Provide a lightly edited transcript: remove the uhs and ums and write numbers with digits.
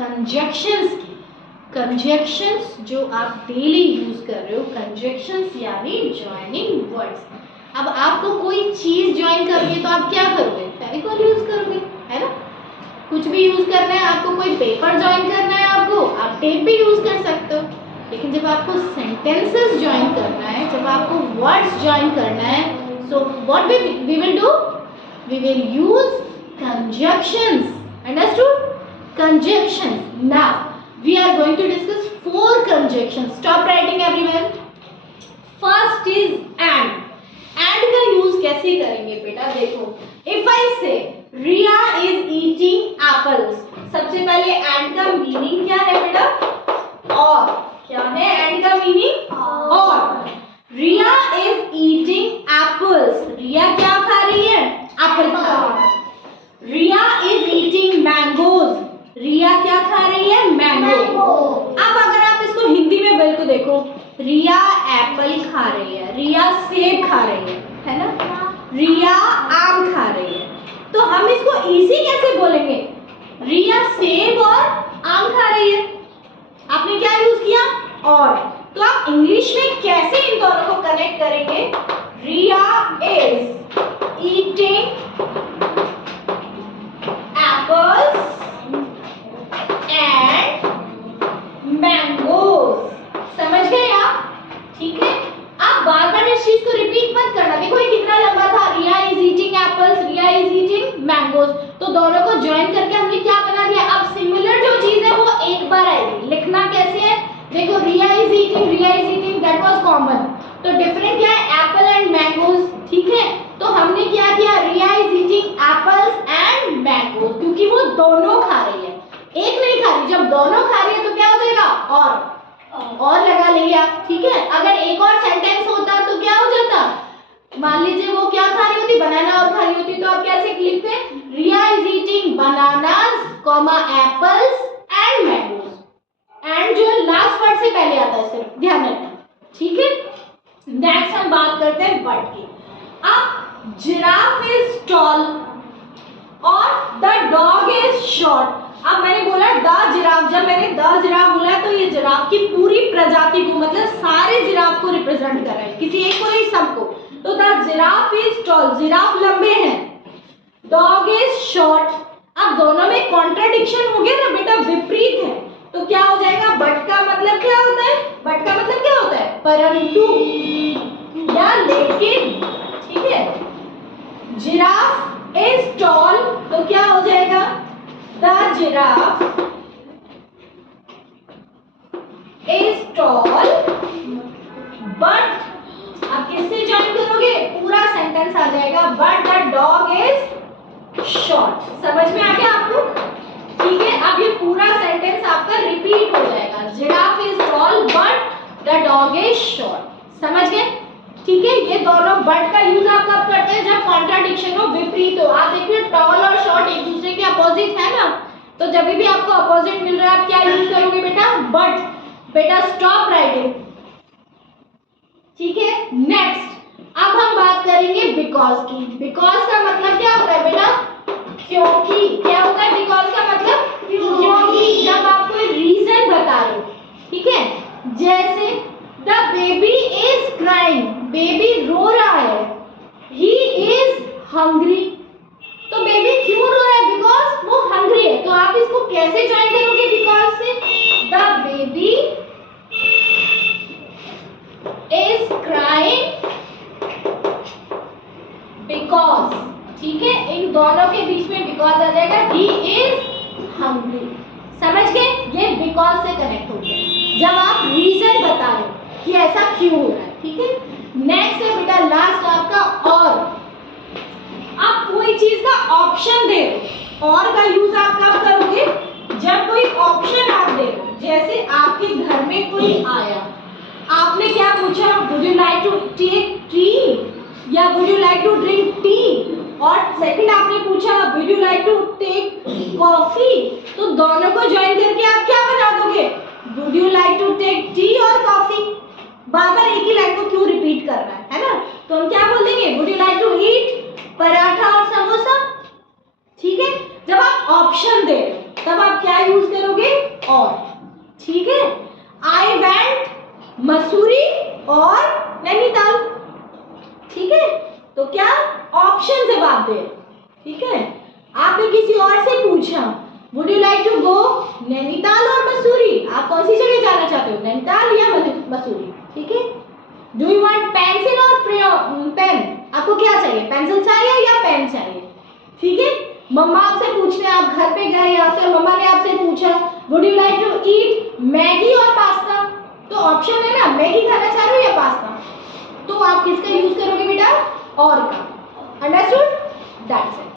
Conjunctions की। Conjunctions जो आप डेली यूज कर रहे हो, कंजक्शंस यानी ज्वाइनिंग वर्ड्स। अब आपको कोई चीज ज्वाइन करनी है तो आप क्या करोगे? फेविकॉल यूज करोगे, है ना। कुछ भी यूज करना है आपको, कोई पेपर ज्वाइन करना है आपको, आप टेप भी यूज कर सकते हो। लेकिन जब आपको सेंटेंसेस ज्वाइन करना है, जब आपको वर्ड्स ज्वाइन करना है, so what we will do, we will use conjunctions. Understood? Conjunctions. Now we are going to discuss 4 conjunctions. Stop writing everyone. First is and. And का यूज कैसे करेंगे बेटा? देखो, if I say Riya is eating apples, सबसे पहले and का meaning क्या है बेटा? और। क्या है and का मीनिंग? और। Riya is eating apples. रिया क्या खा रही है? एप्पल खा रही है। रिया इज ईटिंग मैंगोज। रिया क्या खा रही है? मैंगो। अब अगर आप इसको हिंदी में बिल्कुल देखो, रिया एप्पल खा रही है, रिया सेब खा रही है ना, रिया आम खा रही है। तो हम इसको इजी कैसे बोलेंगे? रिया सेब और आम खा रही है। आपने क्या यूज किया? और। तो आप इंग्लिश में कैसे इन दोनों को कनेक्ट करेंगे? Riya is eating apples and mangoes। समझ गए आप? ठीक है, आप बार बार इस चीज को रिपीट मत करना। देखो ये कितना लंबा था, Riya is eating apples, Riya is eating mangoes. तो दोनों को ज्वाइन करके हमने क्या बना दिया? अब सिमिलर जो चीज है वो एक बार आएगी। लिखना कैसे है? देखो, Riya is eating that was common. तो डिफरेंट क्या है? Apple and mangoes. ठीक है, तो हमने क्या किया? Riya is eating apples and mangoes, क्योंकि वो दोनों खा रही है, एक नहीं खा रही। जब दोनों खा रही है तो क्या हो जाएगा? और लगा लेंगे आप। ठीक है, अगर एक और सेंटेंस होता तो क्या हो जाता? मान लीजिए वो क्या खा रही होती? बनाना और खा रही होती, तो आप कैसे लिखते? Riya is eating bananas comma apples and mangoes. And जो लास्ट वर्ड से पहले आता है, सिर्फ ध्यान रखना। ठीक है, नेक्स्ट हम बात करते हैं बर्ड की। अब जिराफ इज टॉल और द डॉग इज शॉर्ट। अब मैंने बोला द जिराफ, जब मैंने द जिराफ बोला तो ये जिराफ की पूरी प्रजाति को, मतलब सारे जिराफ को रिप्रेजेंट कर रहा है, किसी एक को नहीं, सबको। तो the giraffe is tall, giraffe लंबे हैं, डॉग इज शॉर्ट। अब दोनों में कॉन्ट्राडिक्शन हो गया ना बेटा, विपरीत है। तो क्या हो जाएगा? बट का मतलब क्या होता है? बट का मतलब क्या होता है? परंतु या लेकिन। ठीक है, जिराफ इज टॉल, तो क्या हो जाएगा? The giraffe is tall but, आप किससे ज्वाइन करोगे? पूरा सेंटेंस आ जाएगा, but the dog is short. समझ में आ गया आपको? ठीक है, अब ये पूरा सेंटेंस आपका रिपीट हो जाएगा, giraffe is tall but the dog is short. समझ गए? ठीक है, ये दोनों बट का यूज आप कब करते हैं? जब कॉन्ट्राडिक्शन हो, विपरीत हो। आप देखिए टॉल और शॉर्ट एक दूसरे के अपोजिट है ना, तो जब भी आपको अपोजिट मिल रहा है आप क्या यूज करोगे बेटा? बट। बेटा स्टॉप राइटिंग। ठीक है, नेक्स्ट अब हम बात करेंगे बिकॉज की। बिकॉज का मतलब क्या होता है बेटा? क्योंकि। क्या होता है बिकॉज का मतलब? क्योंकि। जब आप कोई रीजन बता रहे हो, ठीक है, जैसे the baby is crying, baby रो रहा है, ही इज हंग्री। तो बेबी क्यों रो रहा है? बिकॉज वो हंग्री है। तो आप इसको कैसे ज्वाइन करोगे बिकॉज से? The baby is crying because. ठीक है, इन दोनों के बीच में बिकॉज आ जाएगा, ही इज हंग्री। समझ गए? ये बिकॉज से कनेक्ट हो गया जब आप रीजन बता रहे हो कि ऐसा क्यों हो रहा है। ठीक है, नेक्स्ट है बेटा लास्ट आपका और। आप कोई चीज का ऑप्शन दे रहे हो, और का यूज आप कब करोगे? जब कोई ऑप्शन आप दे रहे हो, जैसे आपके घर में कोई आया, आपने क्या पूछा? Would you like to take tea या would you like to drink tea? और सेकंड आपने पूछा would you like to take coffee? तो दोनों को ज्वाइन करके आप क्या बना दोगे? Would you like to take tea और कॉफी? बार बार एक ही लाइन को क्यों रिपीट करना है ना? तो हम क्या बोल देंगे? Would you like to eat paratha और समोसा? ठीक है, जब आप ऑप्शन दे रहे हो तब आप क्या यूज करोगे? और, ठीक है। आई वेंट मसूरी और नैनीताल, ठीक है। तो क्या ऑप्शन जवाब दे, ठीक है। आपने किसी और से पूछा would you like to go Nainital और मसूरी, आप कौन सी जगह जाना चाहते हो, नैनीताल या मसूरी, ठीक है। डू यू वांट पेंसिल और पेन, आपको क्या चाहिए, पेंसिल चाहिए या पेन चाहिए, ठीक है। मम्मा आपसे पूछते हैं, आप घर पे गए यहाँ से, मम्मा ने आपसे पूछा would you like to eat Maggi और पास्ता, तो ऑप्शन है ना मैगी खाना चाह रहे हो या पास्ता, तो आप किसका यूज करोगे बेटा, और का, अंडरस्टूड, दैट्स इट।